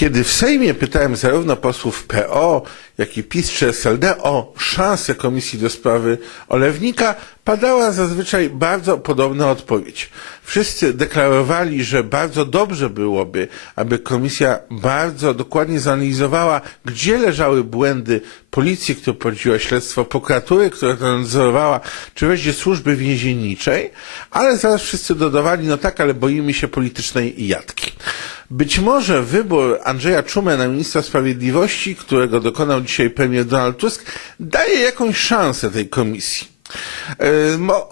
Kiedy w Sejmie pytałem zarówno posłów PO, jak i PiS czy SLD o szansę Komisji do sprawy Olewnika, padała zazwyczaj bardzo podobna odpowiedź. Wszyscy deklarowali, że bardzo dobrze byłoby, aby komisja bardzo dokładnie zanalizowała, gdzie leżały błędy policji, która prowadziła śledztwo, prokuratury, która to nadzorowała, czy wreszcie służby więzienniczej, ale zaraz wszyscy dodawali, no tak, ale boimy się politycznej jatki. Być może wybór Andrzeja Czumę na ministra sprawiedliwości, którego dokonał dzisiaj premier Donald Tusk, daje jakąś szansę tej komisji. Mo,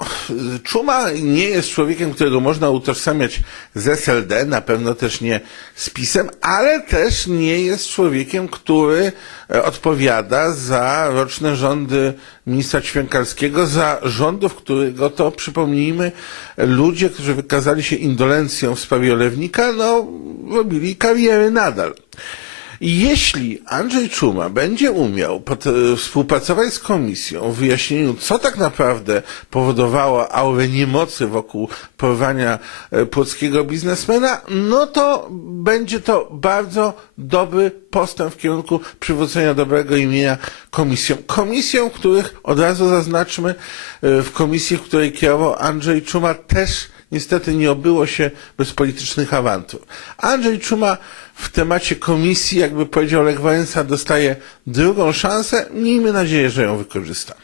Czuma nie jest człowiekiem, którego można utożsamiać z SLD, na pewno też nie z PiSem, ale też nie jest człowiekiem, który e, odpowiada za roczne rządy ministra Ćwiękalskiego, za rządów, którego to, przypomnijmy, ludzie, którzy wykazali się indolencją w sprawie Olewnika, no, robili kariery nadal. Jeśli Andrzej Czuma będzie umiał pot- e, współpracować z komisją w wyjaśnieniu, co tak naprawdę powodowało aurę niemocy wokół porwania e, płockiego biznesmena, no to będzie to bardzo dobry postęp w kierunku przywrócenia dobrego imienia komisjom. Komisjom, których od razu zaznaczmy, e, w komisji, w której kierował Andrzej Czuma też niestety nie obyło się bez politycznych awantur. Andrzej Czuma w temacie komisji, jakby powiedział Lech Wałęsa, dostaje drugą szansę. Miejmy nadzieję, że ją wykorzysta.